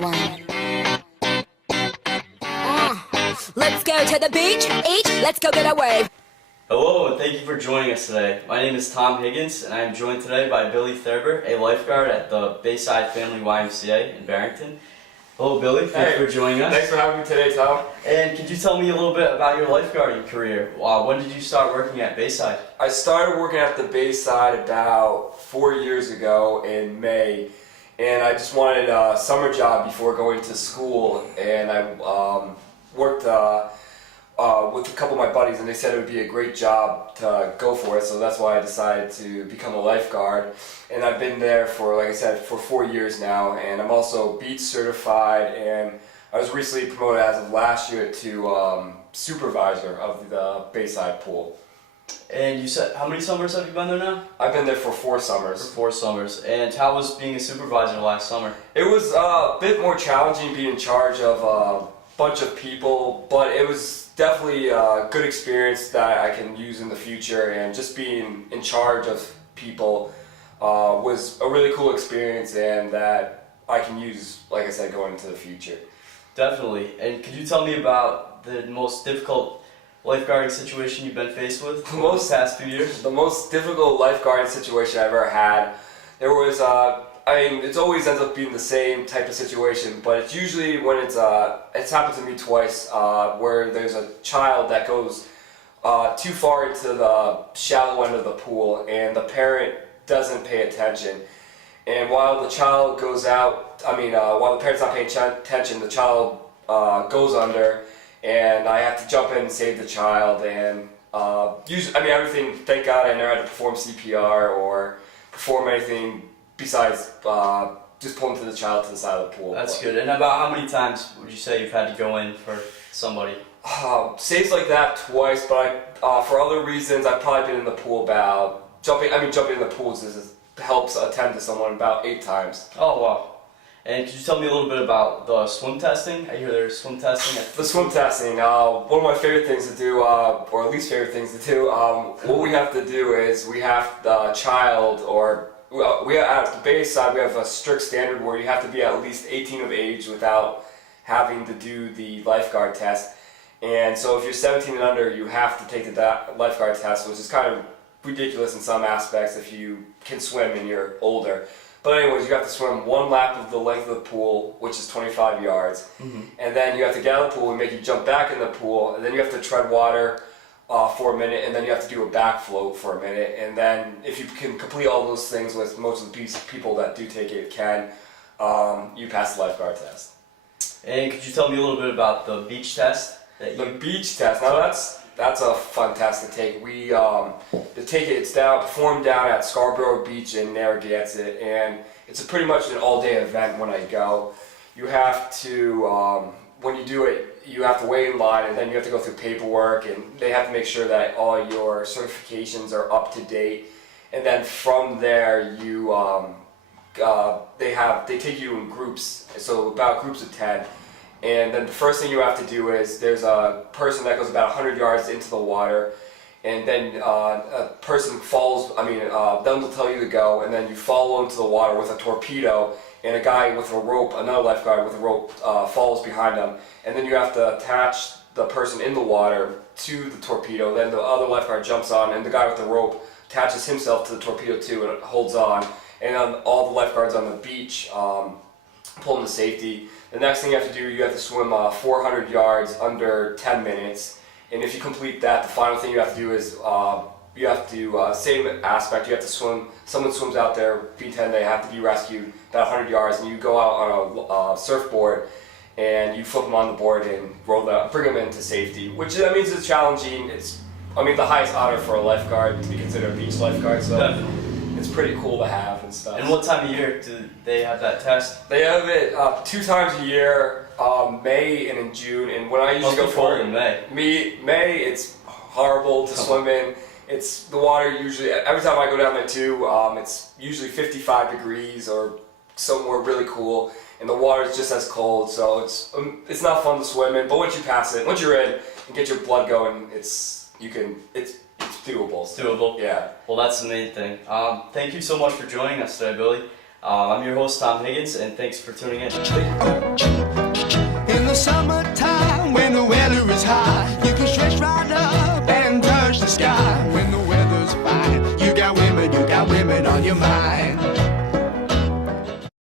one. Let's go to the beach, let's go get a wave. Hello, and thank you for joining us today. My name is Tom Higgins, and I am joined today by Billy Thurber, a lifeguard at the Bayside Family YMCA in Barrington. Hello, Billy. Thanks for joining us. Thanks for having me today, Tom. And could you tell me a little bit about your lifeguarding career? When did you start working at Bayside? I started working at the Bayside about 4 years ago in May, and I just wanted a summer job before going to school, and I worked with a couple of my buddies, and they said it would be a great job to go for it, so that's why I decided to become a lifeguard. And I've been there for, like I said, for 4 years now, and I'm also beach certified, and I was recently promoted as of last year to supervisor of the Bayside pool. And you said, how many summers have you been there now? I've been there for 4 summers. For 4 summers. And how was being a supervisor last summer? It was a bit more challenging being in charge of a bunch of people, but it was definitely a good experience that I can use in the future, and just being in charge of people was a really cool experience, and that I can use, like I said, going into the future. Definitely. And could you tell me about the most difficult lifeguarding situation you've been faced with the past few years? The most difficult lifeguarding situation I've ever had, there was, it always ends up being the same type of situation, but it's usually when it's happened to me twice, where there's a child that goes too far into the shallow end of the pool, and the parent doesn't pay attention. And while the child goes out, while the parent's not paying attention, the child goes under, and I have to jump in and save the child. And usually, everything, thank God I never had to perform CPR or perform anything besides just pulling the child to the side of the pool. That's good. And about how many times would you say you've had to go in for somebody? Saves like that twice, but for other reasons, I've probably been in the pool about jumping in the pools helps attend to someone about 8 times. Oh wow! And could you tell me a little bit about the swim testing? I hear there's swim testing. The swim testing, one of my favorite things to do, or least favorite things to do. What we have to do is we have the child, or we at the Bayside, we have a strict standard where you have to be at least 18 of age without having to do the lifeguard test. And so if you're 17 and under, you have to take the lifeguard test, which is kind of ridiculous in some aspects if you can swim and you're older. But anyways, you have to swim 1 lap of the length of the pool, which is 25 yards. Mm-hmm. And then you have to get out of the pool and make you jump back in the pool, and then you have to tread water for a minute, and then you have to do a back float for a minute. And then if you can complete all those things, with most of the people that do take it can, you pass the lifeguard test. And could you tell me a little bit about the beach test? The beach test, now that's a fun test to take. We it's performed down at Scarborough Beach in Narragansett, and it's pretty much an all-day event when I go. You have to, when you do it, you have to wait in line, and then you have to go through paperwork, and they have to make sure that all your certifications are up to date. And then from there, you they take you in groups, so about groups of 10. And then the first thing you have to do is there's a person that goes about 100 yards into the water, and then a person falls, them will tell you to go, and then you follow into the water with a torpedo, and a guy with a rope, another lifeguard with a rope, falls behind them, and then you have to attach the person in the water to the torpedo. Then the other lifeguard jumps on, and the guy with the rope attaches himself to the torpedo too, and it holds on. And then all the lifeguards on the beach pull them to safety. The next thing you have to do, you have to swim 400 yards under 10 minutes. And if you complete that, the final thing you have to do is you have to, same aspect, you have to swim, someone swims out there, pretend they have to be rescued about 100 yards, and you go out on a surfboard, and you flip them on the board and bring them into safety, which means it's challenging. It's, the highest honor for a lifeguard to be considered a beach lifeguard, so definitely. It's pretty cool to have and stuff. And what time of year do they have that test? They have it 2 times a year, May and in June. And when I usually go for in May. May, it's horrible to swim in. It's the water usually, every time I go down there too, it's usually 55 degrees or somewhere really cool, and the water is just as cold, so it's not fun to swim in. But once you pass it, once you're in and get your blood going, it's doable. It's doable? Yeah. Well, that's the main thing. Thank you so much for joining us today, Billy. I'm your host, Tom Higgins, and thanks for tuning in. In the summertime, when the weather is high, you can stretch right up and touch the sky. When the weather's fine, you got women on your mind.